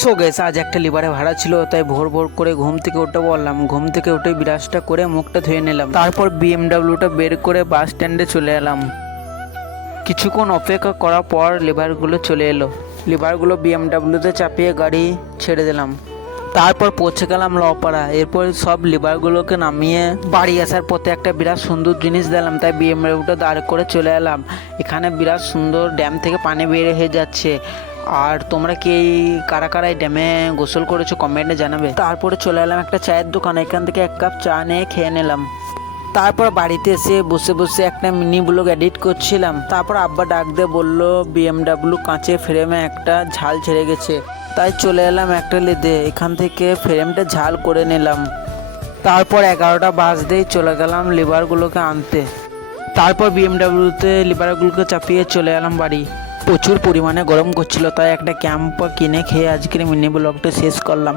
So গেছে আজ একটা লিভারে ভাড়া ছিল, তাই ভোর ভোর করে ঘুম থেকে উঠে বললাম। ঘুম থেকে উঠে ব্রাশটা করে মুখটা ধুয়ে নিলাম, তারপর বিএমডাব্লিউটা বের করে বাস স্ট্যান্ডে চলে এলাম। কিছুক্ষণ অপেক্ষা করার পর লিভারগুলো চলে এলো। লিভারগুলো বিএমডাব্লিউতে চাপিয়ে গাড়ি ছেড়ে দিলাম। তারপর পৌঁছে গেলাম লপাড়া। এরপর সব লিভারগুলোকে নামিয়ে বাড়ি আসার পথে একটা বিরাট সুন্দর জিনিস দিলাম, তাই বিএমডাব্লিউটা দাঁড় করে চলে এলাম। এখানে বিরাট সুন্দর ড্যাম থেকে পানি বের হয়ে যাচ্ছে। আর তোমরা কি কারা কারা এই ড্যামে গোসল করেছো কমেন্টে জানাবে। তারপরে চলে এলাম একটা চায়ের দোকান, এখান থেকে এক কাপ চা নিয়ে খেয়ে নিলাম। তারপর বাড়িতে এসে বসে বসে একটা মিনি ব্লগ এডিট করছিলাম। তারপর আব্বা ডাক দিয়ে বললো বিএমডাব্লিউ কাঁচের ফ্রেমে একটা ঝাল ছেড়ে গেছে, তাই চলে এলাম একটা লেদে, এখান থেকে ফ্রেমটা ঝাল করে নিলাম। তারপর 11টা বাজতেই চলে গেলাম লিভারগুলোকে আনতে। তারপর বিএমডাব্লিউতে লিভারগুলোকে চাপিয়ে চলে এলাম বাড়ি। প্রচুর পরিমাণে গরম করছিল, তাই একটা ক্যাম্প কিনে খেয়ে আজকের মিনি ব্লগটা শেষ করলাম।